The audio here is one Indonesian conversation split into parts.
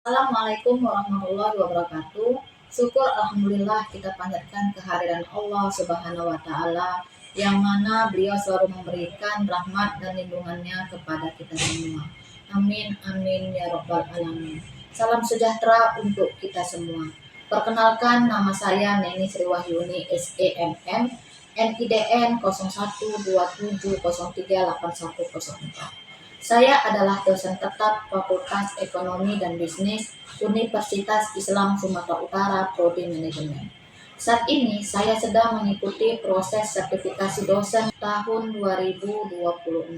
Assalamualaikum warahmatullahi wabarakatuh. Syukur alhamdulillah kita panjatkan kehadiran Allah Subhanahu wa taala yang mana beliau selalu memberikan rahmat dan lindungannya kepada kita semua. Amin amin ya rabbal alamin. Salam sejahtera untuk kita semua. Perkenalkan, nama saya Neni Sri Wahyuni SEMM, NIDN 0127038104. Saya adalah dosen tetap Fakultas Ekonomi dan Bisnis Universitas Islam Sumatera Utara, Prodi Manajemen. Saat ini saya sedang mengikuti proses sertifikasi dosen tahun 2026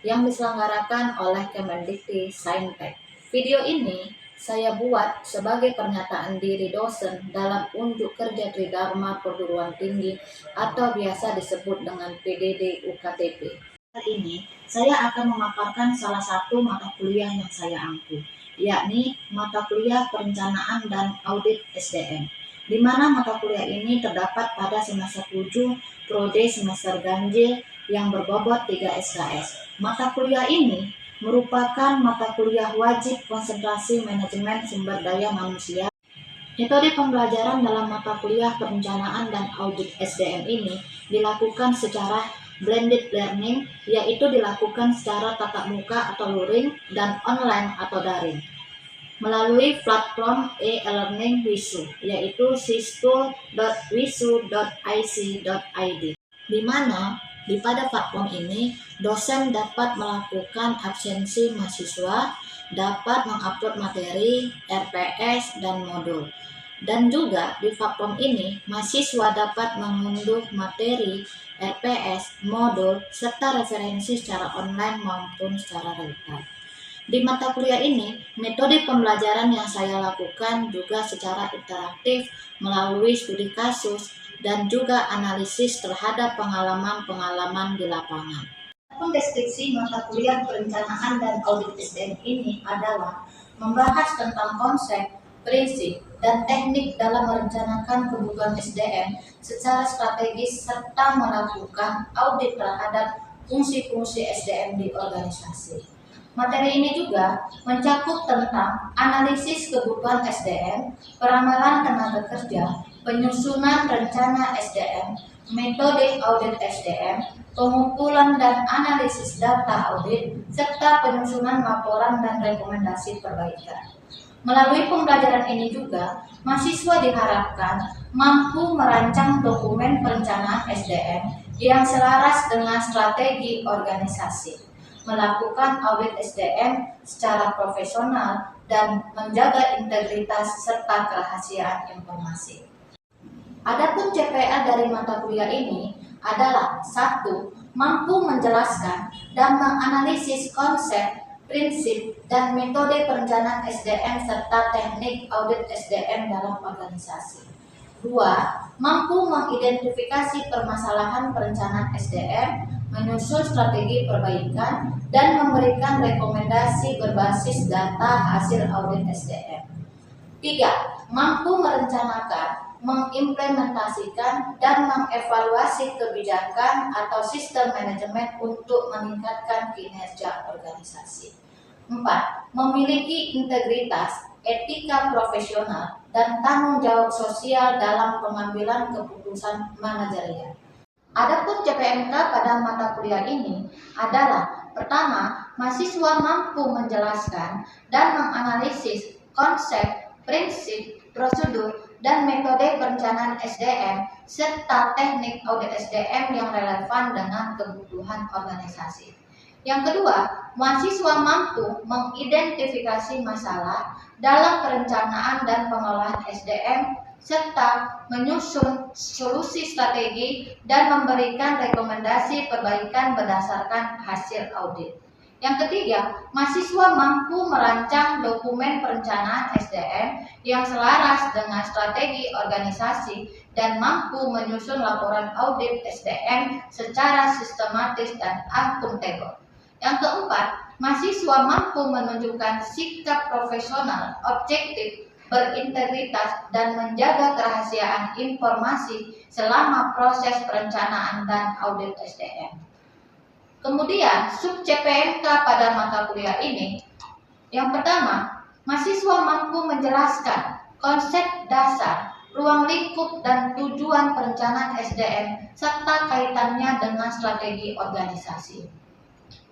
yang diselenggarakan oleh Kemendikti-Saintek. Video ini saya buat sebagai pernyataan diri dosen dalam unjuk kerja Tridharma Perguruan Tinggi atau biasa disebut dengan PDD UKTP. Kali ini saya akan memaparkan salah satu mata kuliah yang saya ampu, yakni mata kuliah Perencanaan dan Audit SDM, di mana mata kuliah ini terdapat pada semester 7 Prodi semester ganjil yang berbobot 3 SKS. Mata kuliah ini merupakan mata kuliah wajib konsentrasi manajemen sumber daya manusia. Metode pembelajaran dalam mata kuliah Perencanaan dan Audit SDM ini dilakukan secara blended learning, yaitu dilakukan secara tatap muka atau luring dan online atau daring melalui platform e-learning Wisu, yaitu sisschool.wisu.ic.id, di mana pada platform ini dosen dapat melakukan absensi mahasiswa, dapat mengupload materi, RPS, dan modul. Dan juga di platform ini, mahasiswa dapat mengunduh materi, RPS, modul, serta referensi secara online maupun secara real-time. Di mata kuliah ini, metode pembelajaran yang saya lakukan juga secara interaktif melalui studi kasus dan juga analisis terhadap pengalaman-pengalaman di lapangan. Deskripsi mata kuliah Perencanaan dan Audit SDM ini adalah membahas tentang konsep, prinsip, dan teknik dalam merencanakan kebutuhan SDM secara strategis serta melakukan audit terhadap fungsi-fungsi SDM di organisasi. Materi ini juga mencakup tentang analisis kebutuhan SDM, peramalan tenaga kerja, penyusunan rencana SDM, metode audit SDM, pengumpulan dan analisis data audit, serta penyusunan laporan dan rekomendasi perbaikan. Melalui pembelajaran ini juga, mahasiswa diharapkan mampu merancang dokumen perencanaan SDM yang selaras dengan strategi organisasi, melakukan audit SDM secara profesional, dan menjaga integritas serta kerahasiaan informasi. Adapun CPA dari mata kuliah ini adalah 1. Mampu menjelaskan dan menganalisis konsep, prinsip, dan metode perencanaan SDM serta teknik audit SDM dalam organisasi. 2. Mampu mengidentifikasi permasalahan perencanaan SDM, menyusun strategi perbaikan, dan memberikan rekomendasi berbasis data hasil audit SDM. 3. Mampu merencanakan, mengimplementasikan, dan mengevaluasi kebijakan atau sistem manajemen untuk meningkatkan kinerja organisasi. 4. Memiliki integritas, etika profesional, dan tanggung jawab sosial dalam pengambilan keputusan manajerial. Adapun CPMK pada mata kuliah ini adalah: pertama, mahasiswa mampu menjelaskan dan menganalisis konsep, prinsip, prosedur, dan metode perencanaan SDM serta teknik audit SDM yang relevan dengan kebutuhan organisasi. Yang kedua, mahasiswa mampu mengidentifikasi masalah dalam perencanaan dan pengolahan SDM serta menyusun solusi strategi dan memberikan rekomendasi perbaikan berdasarkan hasil audit. Yang ketiga, mahasiswa mampu merancang dokumen perencanaan SDM yang selaras dengan strategi organisasi dan mampu menyusun laporan audit SDM secara sistematis dan akuntabel. Yang keempat, mahasiswa mampu menunjukkan sikap profesional, objektif, berintegritas, dan menjaga kerahasiaan informasi selama proses perencanaan dan audit SDM. Kemudian, sub CPNK pada mata kuliah ini, yang pertama, mahasiswa mampu menjelaskan konsep dasar, ruang lingkup, dan tujuan perencanaan SDM serta kaitannya dengan strategi organisasi.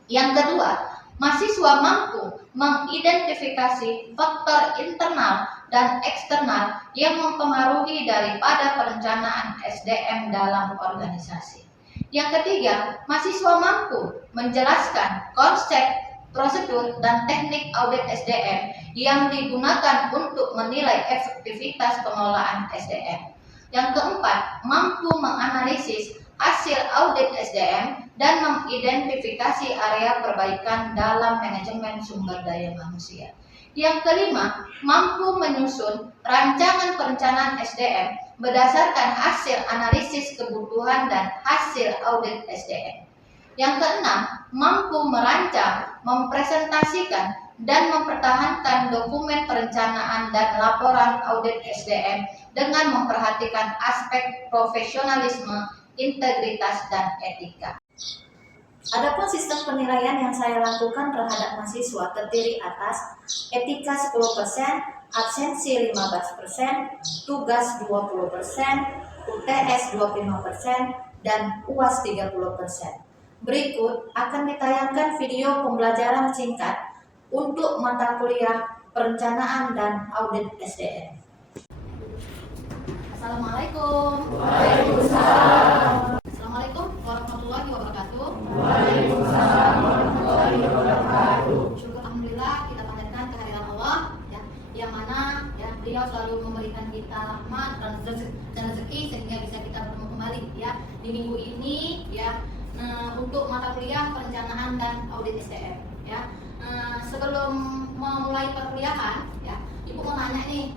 Yang kedua, mahasiswa mampu mengidentifikasi faktor internal dan eksternal yang mempengaruhi daripada perencanaan SDM dalam organisasi. Yang ketiga, mahasiswa mampu menjelaskan konsep, prosedur, dan teknik audit SDM yang digunakan untuk menilai efektivitas pengelolaan SDM. Yang keempat, mampu menganalisis hasil audit SDM dan mengidentifikasi area perbaikan dalam manajemen sumber daya manusia. Yang kelima, mampu menyusun rancangan perencanaan SDM berdasarkan hasil analisis kebutuhan dan hasil audit SDM. Yang keenam, mampu merancang, mempresentasikan, dan mempertahankan dokumen perencanaan dan laporan audit SDM dengan memperhatikan aspek profesionalisme, integritas, dan etika. Adapun sistem penilaian yang saya lakukan terhadap mahasiswa terdiri atas etika 10%, absensi 15%, tugas 20%, UTS 25%, dan UAS 30%. Berikut akan ditayangkan video pembelajaran singkat untuk mata kuliah perencanaan dan audit SDM. Assalamualaikum. Waalaikumsalam. Assalamualaikum warahmatullahi wabarakatuh. Waalaikumsalam warahmatullahi wabarakatuh. Syukur alhamdulillah kita panjatkan kehadiran Allah ya, yang mana ya beliau selalu memberikan kita rahmat dan rezeki sehingga bisa kita bertemu kembali ya di minggu ini ya untuk mata kuliah perencanaan dan audit SDM ya. Sebelum memulai perkuliahan ya, Ibu mau nanya nih,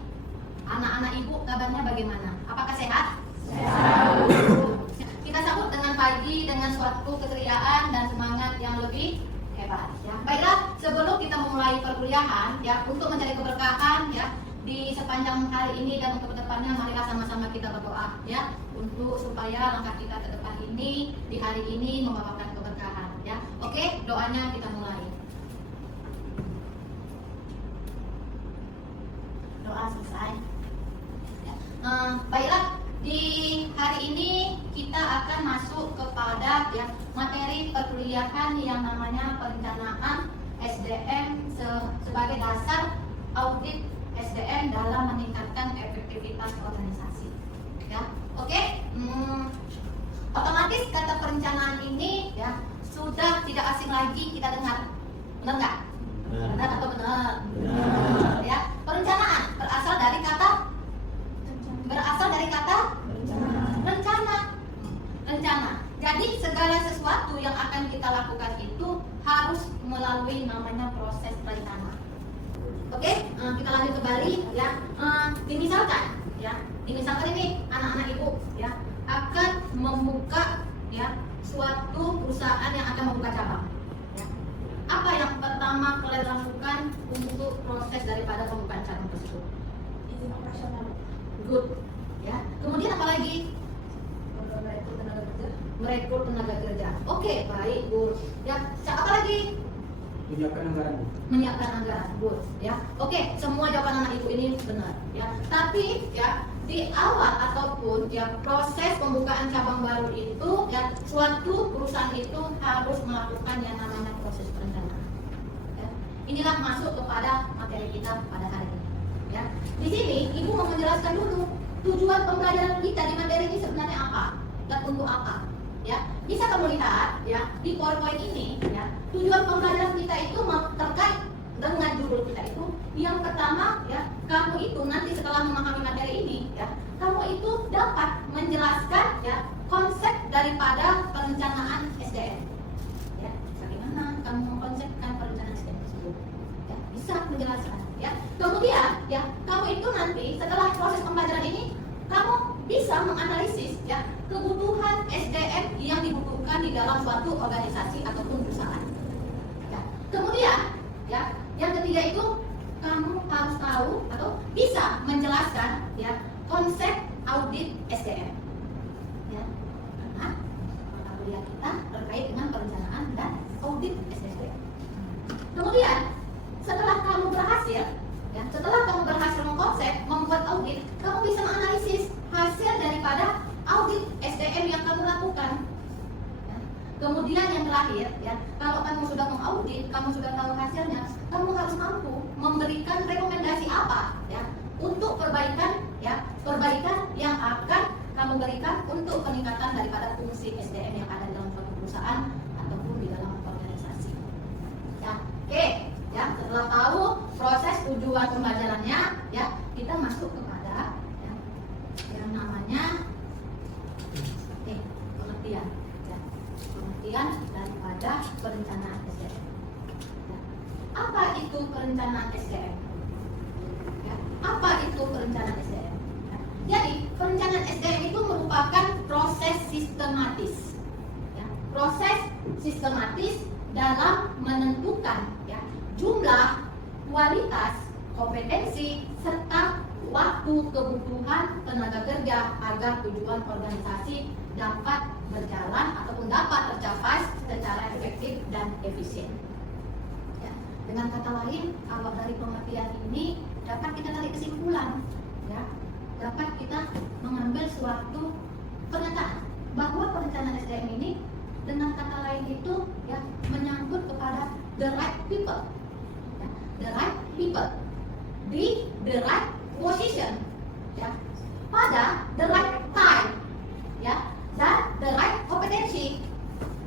anak-anak Ibu kabarnya bagaimana? Apakah sehat? Sehat. Kita sambut dengan pagi dengan suatu keceriaan dan semangat yang lebih hebat ya. Baiklah, sebelum kita memulai perkuliahan ya, untuk mencari keberkahan ya di sepanjang hari ini dan untuk kedepannya, marilah sama-sama kita berdoa ya untuk supaya langkah kita ke depan ini di hari ini membawakan keberkahan ya. Oke, doanya kita mulai. Doa selesai ya. Baiklah, di hari ini kita akan masuk kepada ya materi perkuliahan yang namanya perencanaan SDM sebagai dasar audit SDM dalam meningkatkan efektivitas organisasi ya. Oke, otomatis kata perencanaan ini ya sudah tidak asing lagi kita dengar, benar nggak? Benar atau benar? Benar. Ya, perencanaan berasal dari kata rencana. Jadi segala sesuatu yang akan kita lakukan itu harus melalui namanya proses rencana. Oke, kita lanjut kembali ya. Misalkan ini anak-anak Ibu ya akan membuka ya suatu perusahaan yang akan membuka cabang. Ya. Apa yang pertama kalian lakukan untuk proses daripada pembukaan cabang tersebut? Izin operasional. Good. Ya. Kemudian apa lagi? Merekrut tenaga kerja. Oke, baik, Bu. Ya, apa lagi? Menyiapkan anggaran, Bu. Ya. Oke, semua jawaban anak Ibu ini benar, ya. Tapi ya di awal ataupun ya proses pembukaan cabang baru itu ya suatu perusahaan itu harus melakukan yang namanya proses perencanaan. Ya. Inilah masuk kepada materi kita pada hari ini. Ya. Di sini Ibu mau menjelaskan dulu tujuan pembelajaran kita di materi ini sebenarnya apa dan untuk apa. Ya, bisa kamu lihat ya di PowerPoint ini ya, tujuan pembelajaran kita itu terkait dengan judul kita itu. Yang pertama ya, kamu itu nanti setelah memahami materi ini ya, kamu itu dapat menjelaskan ya konsep daripada perencanaan SDM. Ya, bagaimana kamu mengkonsepkan perencanaan SDM tersebut? Ya, bisa menjelaskan ya. Kemudian ya, kamu itu nanti setelah proses pembelajaran ini kamu bisa menganalisis ya kebutuhan SDM yang dibutuhkan di dalam suatu organisasi ataupun perusahaan. Ya. Kemudian ya, yang ketiga itu kamu harus tahu atau bisa SDM. Ya, karena mata kuliah kita terkait dengan perencanaan dan audit SDM. Kemudian setelah kamu berhasil, ya, setelah kamu berhasil mengkonsep, membuat audit, kamu bisa menganalisis hasil daripada audit SDM yang kamu lakukan. Ya. Kemudian yang terakhir, ya, kalau kamu sudah mengaudit, kamu sudah tahu hasilnya, kamu harus mampu memberikan rekomendasi apa, ya, untuk perbaikan, ya, perbaikan yang akan kamu berikan untuk peningkatan daripada fungsi SDM yang ada dalam suatu perusahaan ataupun di dalam organisasi. Ya, oke, ya, setelah tahu proses tujuan pembelajarannya, ya, kita masuk kepada, ya, yang namanya pengertian, ya, pengertian daripada perencanaan SDM. Ya. Apa itu perencanaan SDM? Ya, apa itu perencanaan SDM? Ya. Jadi perencanaan SDM itu merupakan proses sistematis, ya, proses sistematis dalam menentukan, ya, jumlah, kualitas, kompetensi, serta waktu kebutuhan tenaga kerja agar tujuan organisasi dapat berjalan ataupun dapat tercapai secara efektif dan efisien. Ya, dengan kata lain, kalau dari pengertian ini dapat kita tarik kesimpulan, ya, dapat kita mengambil suatu pernyataan bahwa perencanaan SDM ini dengan kata lain itu, ya, menyangkut kepada the right people, ya, the right people di the right position, ya, pada the right time, ya, dan the right kompetensi.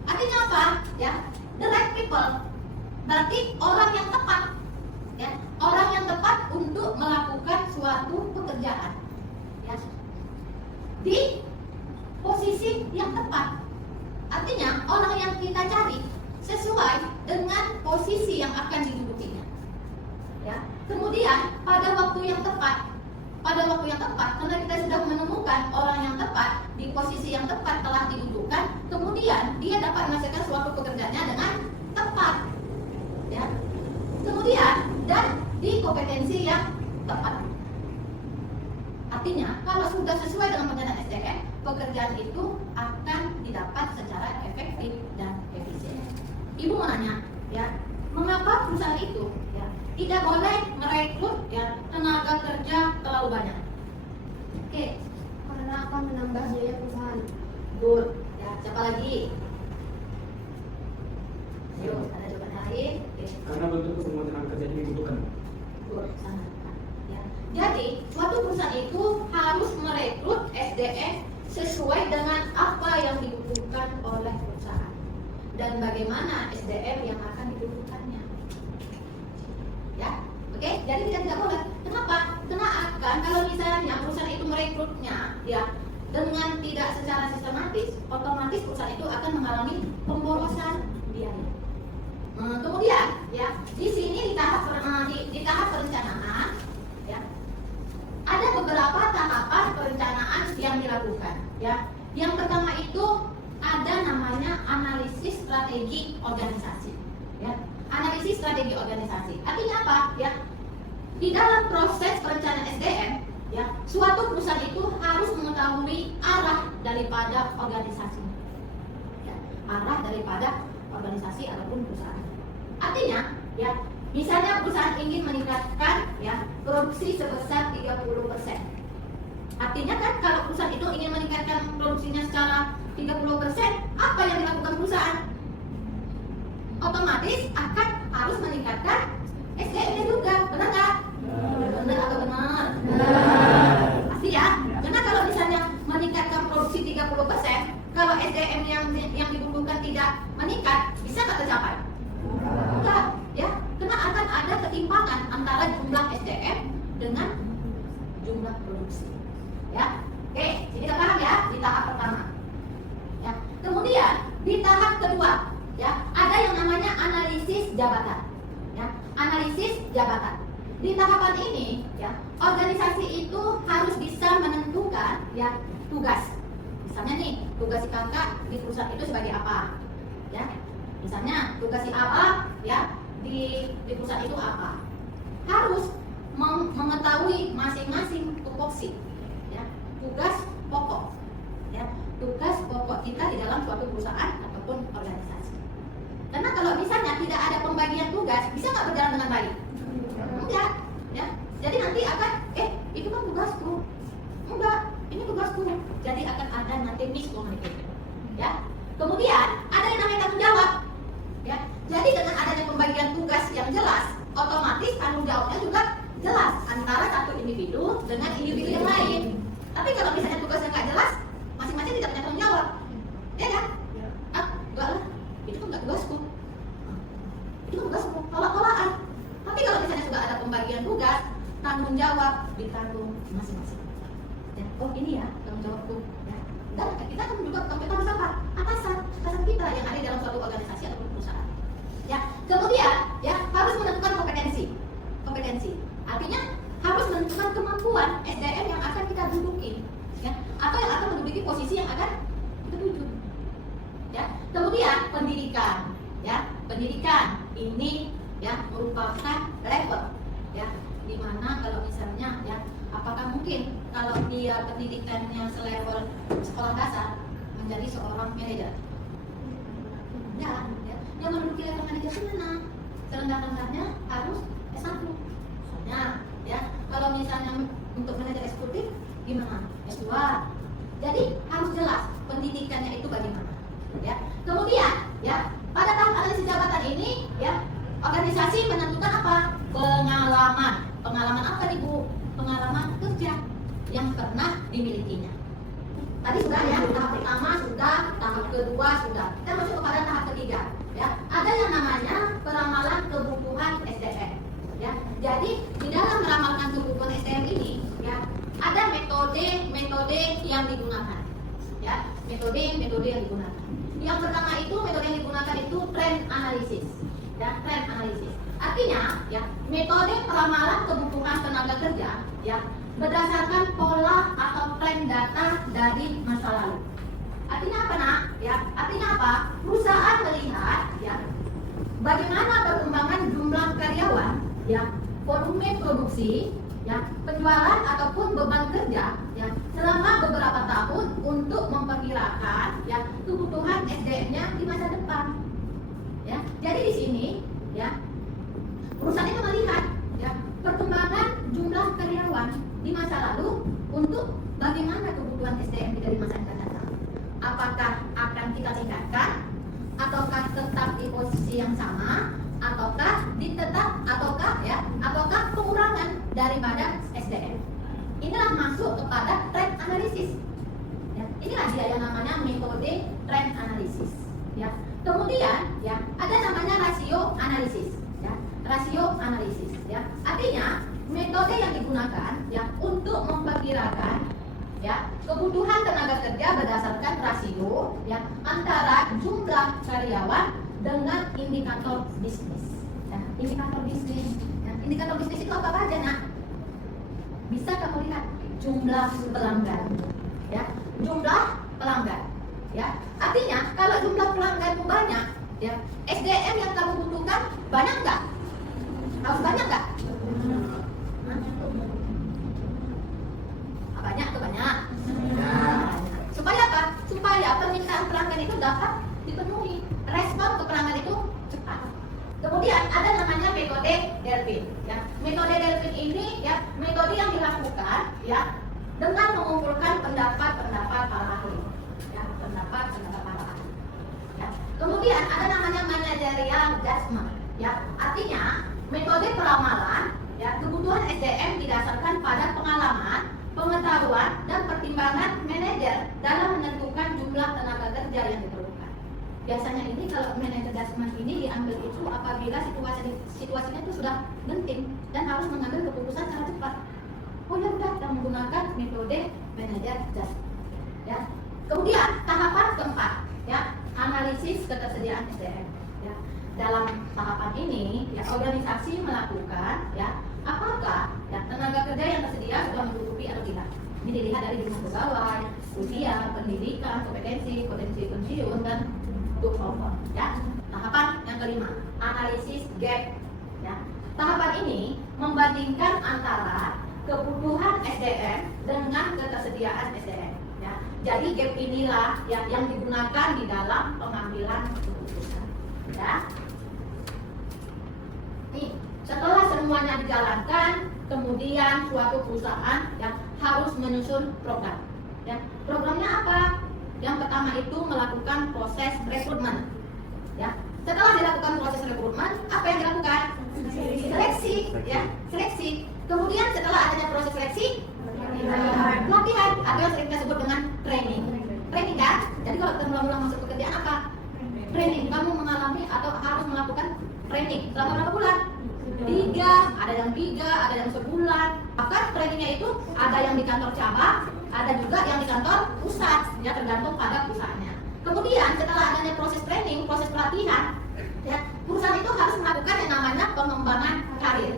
Artinya apa? Ya, the right people berarti orang yang tepat, ya, orang yang tepat untuk melakukan suatu pekerjaan, ya, di posisi yang tepat. Artinya orang yang kita cari sesuai dengan posisi yang akan didudukinya. Ya. Kemudian pada waktu yang tepat, karena kita sudah menemukan orang yang tepat di posisi yang tepat telah didudukkan, kemudian dia dapat menghasilkan suatu pekerjaannya dengan tepat. Ya. Kemudian dan di kompetensi yang tepat. Artinya kalau sudah sesuai dengan perencanaan SDM, pekerjaan itu akan didapat secara efektif dan efisien. Ibu mau nanya, ya, mengapa perusahaan itu, ya, tidak boleh merekrut, ya, tenaga kerja terlalu banyak? Oke, Karena akan menambah biaya perusahaan. good. Ya, siapa lagi? Ayo, ada jawaban lain? Oke. Karena bentuk semua tenaga kerja yang dibutuhkan. Good, sana. Ya. Jadi, suatu perusahaan itu harus merekrut SDM sesuai dengan apa yang dibutuhkan oleh perusahaan dan bagaimana SDM yang akan dibutuhkannya. Ya, oke. Jadi kita tidak boleh. Kenapa? Karena akan kalau misalnya perusahaan itu merekrutnya, ya, dengan tidak secara sistematis, otomatis perusahaan itu akan mengalami pemborosan biaya. Kemudian, ya, di sini di tahap perencanaan, ya, ada beberapa tahapan perencanaan yang dilakukan, ya. Yang pertama itu ada namanya analisis strategi organisasi, ya. Analisis strategi organisasi. Artinya apa, ya? Di dalam proses perencanaan SDM, ya, suatu perusahaan itu harus mengetahui arah daripada organisasi, ya, arah daripada organisasi ataupun perusahaan. Artinya, ya, misalnya perusahaan ingin meningkatkan, ya, produksi sebesar 30%. Artinya kan kalau perusahaan itu ingin meningkatkan produksinya secara 30%, apa yang dilakukan perusahaan? Otomatis akan harus meningkatkan SDM-nya juga, benar nggak? Benar atau benar? Pasti ya. Karena kalau misalnya meningkatkan produksi 30%, kalau SDM yang dibutuhkan tidak meningkat, bisa nggak tercapai? Enggak, ya. Karena akan ada ketimpangan antara jumlah SDM dengan jumlah produksi. Ya, oke, jadi kita paham ya di tahap pertama. Ya, kemudian di tahap kedua, ya, ada yang namanya analisis jabatan. Ya, analisis jabatan. Di tahapan ini, ya, organisasi itu harus bisa menentukan, ya, tugas. Misalnya nih, tugas si kakak di perusahaan itu sebagai apa? Ya, misalnya tugas si apa, ya, di perusahaan itu apa? Harus mengetahui masing-masing tupoksi, ya, tugas pokok perusahaan ataupun organisasi. Karena kalau misalnya tidak ada pembagian tugas, bisa nggak berjalan dengan baik? Enggak, ya. Jadi nanti akan, itu kan tugasku. Enggak, ini tugasku. Jadi akan ada nanti miscommunication, ya. Kemudian ada yang namanya tanggung jawab, ya. Jadi dengan adanya pembagian tugas yang jelas, otomatis tanggung jawabnya juga jelas antara satu individu dengan individu yang lain. Tapi kalau misalnya tugasnya nggak jelas, masing-masing tidak punya tanggung jawab, ya kan? Enggak lah, itu kan nggak tugasku. Itu kan tugasku, tolak-tolakan. Tapi kalau misalnya sudah ada pembagian tugas, tanggung jawab ditanggung masing-masing. Ya, oh ini ya tanggung jawabku. Ya. Dan kita akan juga kita siapa? Atasan kita yang ada dalam suatu organisasi ataupun perusahaan. Ya, kemudian ya harus menentukan kompetensi. Artinya harus menentukan kemampuan SDM yang akan kita duduki, ya, atau yang akan menduduki posisi yang akan kita tuju. Ya, kemudian pendidikan, ya, pendidikan ini ya merupakan level, ya, dimana kalau misalnya ya apakah mungkin kalau dia pendidikannya selevel sekolah dasar menjadi seorang manajer? Ya, yang menduduki level manajer itu mana? Serendah-rendahnya harus S1. Misalnya, ya, kalau misalnya untuk manajer eksekutif gimana? S2. Jadi harus jelas pendidikannya itu bagaimana. Ya. Kemudian, ya, pada tahap analisis jabatan ini, ya, organisasi menentukan apa? Pengalaman. Pengalaman apa nih Bu? Pengalaman kerja yang pernah dimilikinya. Tadi sudah ya, tahap pertama sudah, tahap kedua sudah. Kita masuk kepada tahap ketiga. Ya, ada yang namanya peramalan kebutuhan SDM. Ya, jadi di dalam meramalkan kebutuhan SDM ini, ya, ada metode yang digunakan. Ya, metode yang digunakan. Yang pertama itu metode yang digunakan itu trend analysis. Ya, trend analysis. Artinya, ya, metode peramalan kebutuhan tenaga kerja, ya, berdasarkan pola atau tren data dari masa lalu. Artinya apa nak? Ya, artinya apa? Perusahaan melihat ya bagaimana perkembangan jumlah karyawan, ya, volume produksi, ya, penjualan ataupun beban kerja, ya, selama beberapa tahun untuk memperkirakan ya kebutuhan SDM-nya di masa depan. Ya, jadi di sini ya perusahaan itu melihat ya perkembangan jumlah karyawan di masa lalu untuk bagaimana kebutuhan SDM dari masa yang akan datang. Apakah akan kita tingkatkan, ataukah tetap di posisi yang sama, ataukah ataukah pengurangan daripada SDM. Inilah masuk kepada trend analysis. Ya, inilah dia yang namanya metode trend analysis. Ya. Kemudian ya ada namanya rasio analisis. Ya, rasio analisis. Ya, artinya metode yang digunakan ya untuk memperkirakan ya kebutuhan tenaga kerja berdasarkan rasio ya antara jumlah karyawan dengan indikator bisnis. Ya, indikator bisnis. Ya, indikator bisnis itu apa aja nak? Bisa kamu lihat jumlah pelanggan. Ya, jumlah pelanggan. Ya, artinya kalau jumlah pelanggan banyak, ya SDM yang kamu butuhkan banyak nggak? Harus banyak nggak? Banyak atau banyak? Supaya apa? Supaya permintaan pelanggan itu dapat dipenuhi, respon ke pelanggan itu cepat. Kemudian ada namanya metode Delphin. Ya, metode Delphin ini ya metode yang dilakukan ya dengan mengumpulkan pendapat-pendapat para ahli. Ya, pendapat-pendapat para ahli. Ya. Kemudian ada namanya managerial judgment. Ya, artinya metode peramalan ya kebutuhan SDM didasarkan pada pengalaman, pengetahuan dan pertimbangan manajer dalam menentukan jumlah tenaga kerja yang diperlukan. Biasanya ini kalau manajer judgment ini diambil itu apabila situasinya itu sudah genting dan harus mengambil keputusan secara cepat. Oh ya udah, kita menggunakan metode manajer judgment. Ya. Kemudian tahapan keempat, ya analisis ketersediaan SDM. Ya. Dalam tahapan ini, ya organisasi melakukan ya apakah ya, tenaga kerja yang tersedia sudah mencukupi atau tidak. Ini dilihat dari jumlah pegawai, usia, pendidikan, kompetensi, potensi pensiun dan turnover. Ya. Tahapan yang kelima, analisis gap. Ya. Tahapan ini membandingkan antara kebutuhan SDM dengan ketersediaan SDM. Ya. Jadi gap inilah yang digunakan di dalam pengambilan keputusan. Ya. Nih, setelah semuanya dijalankan, kemudian suatu perusahaan yang harus menyusun program. Ya, programnya apa? Yang pertama itu melakukan proses rekrutmen. Ya, setelah dilakukan proses rekrutmen, apa yang dilakukan? Seleksi, ya, seleksi. Kemudian setelah adanya proses seleksi, pelatihan atau yang sering kita sebut dengan training. Training kan? Jadi kalau kita mula-mula masuk pekerjaan apa? Training. Kamu mengalami atau harus melakukan training selama berapa bulan? 3, ada yang 3, ada yang sebulan. Bahkan trainingnya itu ada yang di kantor cabang, ada juga yang di kantor pusat, ya tergantung pada perusahaannya. Kemudian setelah adanya proses training, proses pelatihan, ya perusahaan itu harus melakukan yang namanya pengembangan karir,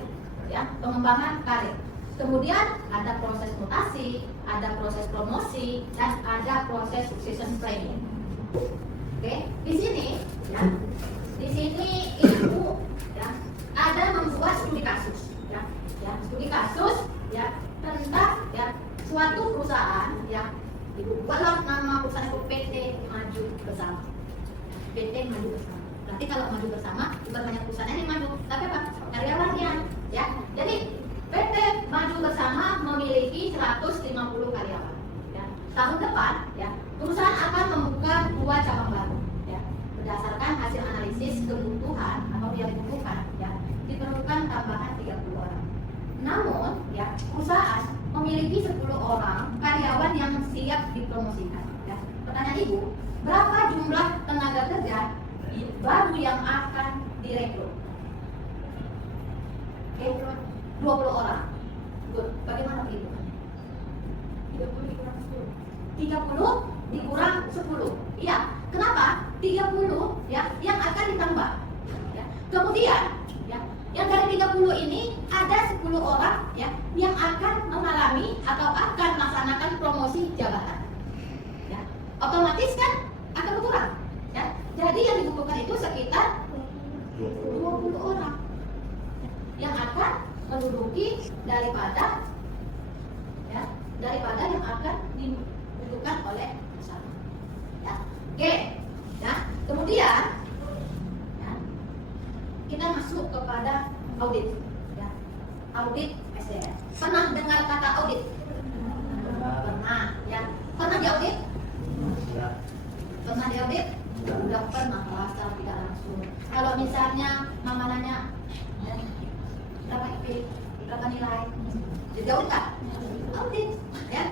ya pengembangan karir. Kemudian ada proses mutasi, ada proses promosi, dan ada proses succession planning. Oke, di sini, ya, di sini ibu, ya, ada membuat studi kasus, ya, studi kasus, ya, tentang ya suatu perusahaan, ya, ibu buatlah nama perusahaan itu PT Maju Bersama. PT Maju Bersama. Nanti kalau maju bersama, bukan hanya perusahaannya yang maju, tapi apa? Karyawannya, ya. Jadi PT Maju Bersama memiliki 150 karyawan. Ya. Tahun depan, ya, perusahaan akan membuka 2 cabang baru. Ya. Berdasarkan hasil analisis kebutuhan atau yang dibutuhkan, ya, diperlukan tambahan 30 orang. Namun, ya, perusahaan memiliki 10 orang karyawan yang siap dipromosikan. Ya. Pertanyaan ibu, berapa jumlah tenaga kerja baru yang akan direkrut? Oke, 20 orang. Good. Bagaimana ibu? 30 dikurang 10. 30 dikurang 10. Iya. Kenapa? 30 ya yang akan ditambah. Ya. Kemudian ya, yang dari 30 ini ada 10 orang ya yang akan mengalami atau akan melaksanakan promosi jabatan. Ya. Otomatis kan akan berkurang. Ya. Jadi yang dibutuhkan itu sekitar 20 orang yang akan menduduki daripada yang akan dibutuhkan oleh perusahaan. Ya. Oke. Ya. Kemudian ya, kita masuk kepada audit. Ya. Audit SDM. Pernah dengar kata audit? Pernah. Ya. Pernah diaudit? Pernah diaudit? Udah pernah merasa tidak langsung. Kalau misalnya mama nanya, ya, berapa IP, berapa nilai, jadi audit kan? Audit, ya,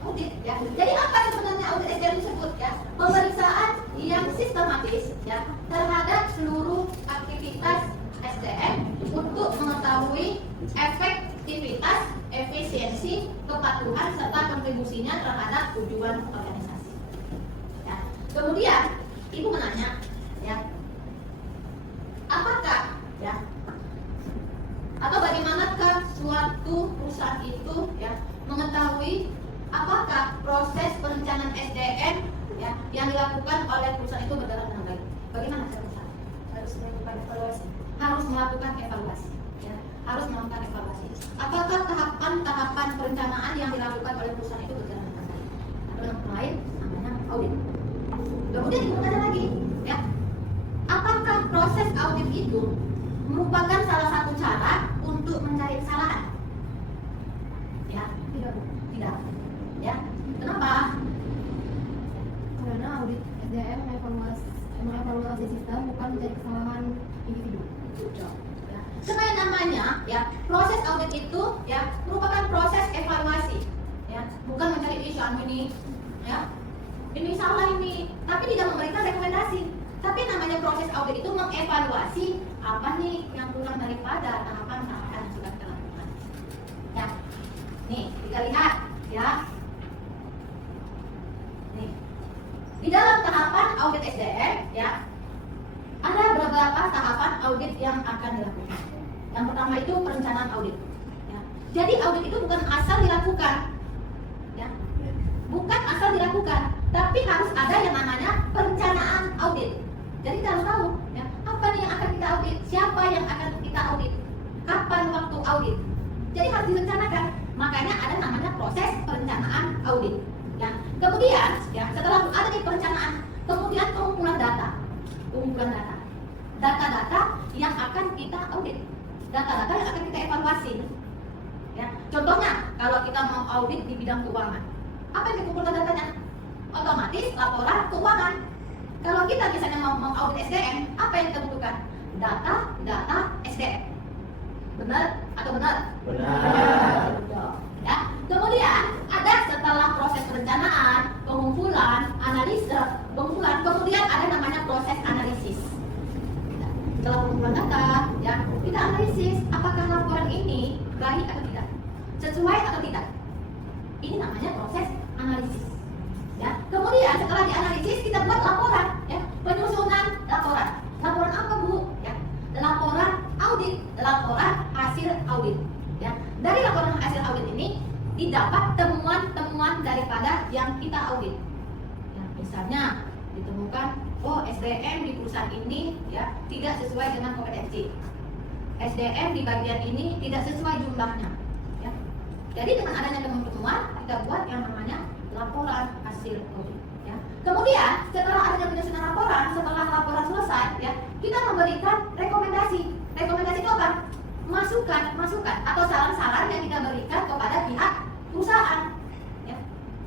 audit, ya. Jadi apa sebenarnya audit SDM tersebut, ya? Pemeriksaan yang sistematis, ya, terhadap seluruh aktivitas SDM untuk mengetahui efektivitas, efisiensi, kepatuhan serta kontribusinya terhadap tujuan organisasi. Ya. Kemudian ibu menanya, ya, apakah, ya, atau bagaimanakah suatu perusahaan itu, ya, mengetahui apakah proses perencanaan SDM, ya, yang dilakukan oleh perusahaan itu berjalan dengan baik? Bagaimana cara perusahaan? Harus melakukan evaluasi. Harus melakukan evaluasi, ya, harus melakukan evaluasi. Apakah tahapan-tahapan perencanaan yang dilakukan oleh perusahaan itu berjalan dengan baik? Atau yang lain namanya audit. Kemudian ibu tanya lagi, ya, apakah proses audit itu merupakan salah satu cara untuk mencari kesalahan? Ya, tidak. Ya, kenapa? Karena audit SDM mengevaluasi sistem, bukan mencari kesalahan individu. Ya. Karena yang namanya, ya, proses audit itu, ya, merupakan proses evaluasi, ya, bukan mencari isu ini, ya, ini salah ini, tapi tidak memberikan rekomendasi. Tapi namanya proses audit itu mengevaluasi apa nih yang kurang daripada tahapan-tahapan yang sudah kita lakukan. Ya, nih kita lihat, ya, nih di dalam tahapan audit SDM, ya, ada beberapa tahapan audit yang akan dilakukan. Yang pertama itu perencanaan audit. Ya. Jadi audit itu bukan asal dilakukan, ya, bukan asal dilakukan, tapi harus ada yang namanya perencanaan audit. Jadi kita harus tahu, ya, apa nih yang akan kita audit, siapa yang akan kita audit, kapan waktu audit. Jadi harus direncanakan. Makanya ada namanya proses perencanaan audit. Ya. Kemudian ya setelah ada di perencanaan, kemudian pengumpulan data. Data-data yang akan kita audit, data-data yang akan kita evaluasi. Ya. Contohnya kalau kita mau audit di bidang keuangan, apa yang dikumpulkan datanya? Otomatis laporan keuangan. Kalau kita misalnya mau audit SDM, apa yang kita butuhkan? Data SDM. Benar atau benar? Benar. Ya. Kemudian ada setelah proses perencanaan, pengumpulan, analisa, kemudian ada namanya proses analisis. Ya. Setelah pengumpulan data, ya kita analisis apakah laporan ini baik atau tidak, sesuai atau tidak. Ini namanya proses analisis. Ya. Kemudian setelah dianalisis kita buat laporan, ya penyusunan laporan. Laporan apa Bu? Ya. Laporan audit, laporan hasil audit. Ya. Dari laporan hasil audit ini didapat temuan-temuan daripada yang kita audit. Ya, misalnya ditemukan, oh SDM di perusahaan ini ya tidak sesuai dengan kompetensi. SDM di bagian ini tidak sesuai jumlahnya. Ya. Jadi dengan adanya temuan-temuan kita buat yang namanya laporan hasil audit. Ya. Kemudian setelah adanya penyusunan laporan, setelah laporan selesai, ya kita memberikan rekomendasi. Rekomendasi itu apa? Masukan atau saran-saran yang kita berikan kepada pihak perusahaan. Ya.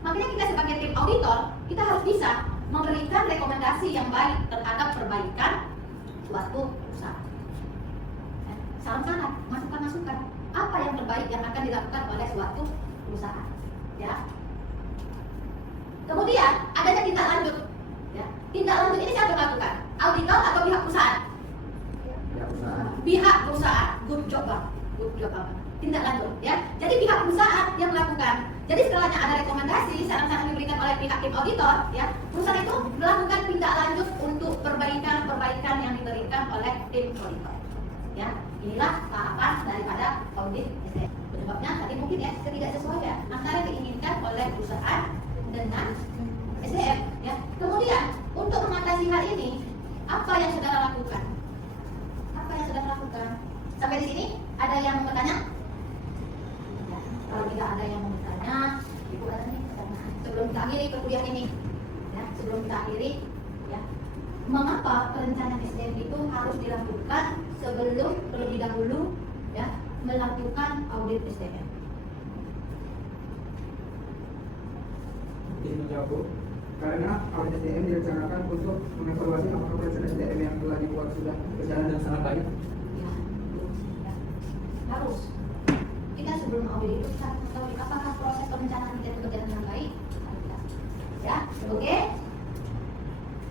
Makanya kita sebagai tim auditor kita harus bisa memberikan rekomendasi yang baik terhadap perbaikan suatu perusahaan. Ya. Saran-saran, masukan-masukan apa yang terbaik yang akan dilakukan oleh suatu perusahaan. Ya. Kemudian adanya tindak lanjut. Ya. Tindak lanjut ini siapa yang melakukan? Auditor atau pihak perusahaan? Pihak perusahaan. Good job Bang. Tindak lanjut ya. Jadi pihak perusahaan yang melakukan. Jadi setelahnya ada rekomendasi, saran-saran diberikan oleh pihak tim auditor, ya perusahaan itu melakukan tindak lanjut untuk perbaikan yang diberikan oleh tim auditor. Ya, inilah tahapan daripada audit SDM. Penyebabnya tadi mungkin ya ketidaksesuaian antara yang diinginkan oleh perusahaan dengan SDM. Ya. Kemudian untuk mengatasi hal ini, apa yang saudara lakukan? Sampai di sini ada yang mau bertanya? Ya, kalau tidak ada yang mau bertanya, ibu ada nih pertanyaan. Sebelum kita akhiri perkuliahan ini, ya, mengapa perencanaan SDM itu harus dilakukan sebelum terlebih dahulu, ya, melakukan audit SDM? Ini menjawab Bu. Karena audit SDM direncanakan untuk mengevaluasi apakah perencanaan SDM yang telah dibuat sudah berjalan dengan sangat baik. Harus kita sebelum audit itu kita tahu apakah proses perencanaan kita itu berjalan dengan baik atau tidak. Ya, oke.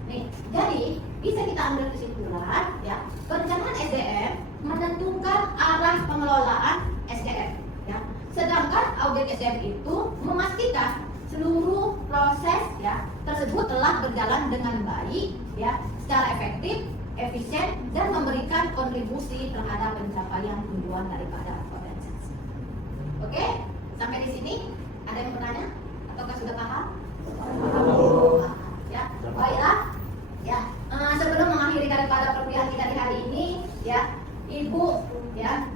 Nih, jadi bisa kita ambil kesimpulan ya, perencanaan SDM menentukan arah pengelolaan SDM ya. Sedangkan audit SDM itu memastikan seluruh proses ya tersebut telah berjalan dengan baik ya, secara efektif, efisien dan memberikan kontribusi terhadap pencapaian tujuan daripada organisasi. Oke, sampai di sini ada yang bertanya ataukah sudah paham? Ya, baiklah. Ya, sebelum mengakhiri daripada perkuliahan kita di hari ini, ya, Ibu ya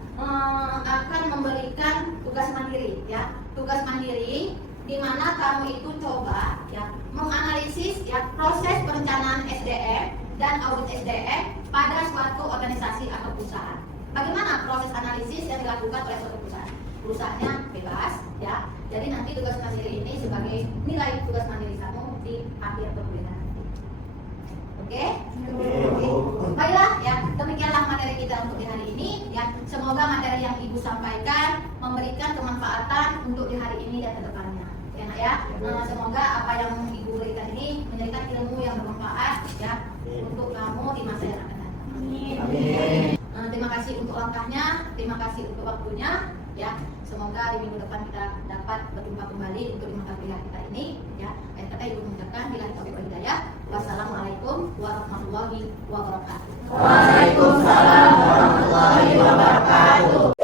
akan memberikan tugas mandiri, ya, tugas mandiri di mana kamu itu coba ya menganalisis ya proses perencanaan SDM dan audit SDM pada suatu organisasi atau perusahaan. Bagaimana proses analisis yang dilakukan oleh suatu perusahaan? Perusahaannya bebas, ya. Jadi nanti tugas mandiri ini sebagai nilai tugas mandiri kamu di akhir perkuliahan nanti. Oke? Baiklah, ya. Demikianlah materi kita untuk di hari ini, ya. Semoga materi yang Ibu sampaikan memberikan kemanfaatan untuk di hari ini dan kedepannya. Ya, Nak, ya. Semoga apa yang Ibu berikan ini menjadikan ilmu yang bermanfaat, ya, untuk kamu di masa yang akan datang. Amin. Terima kasih untuk langkahnya, terima kasih untuk waktunya, ya. Semoga di minggu depan kita dapat berjumpa kembali untuk di mata kuliah kita ini, ya. Dan kata Ibu mengucapkan bila taufiq wal hidayah. Wassalamualaikum warahmatullahi wabarakatuh. Waalaikumsalam warahmatullahi wabarakatuh.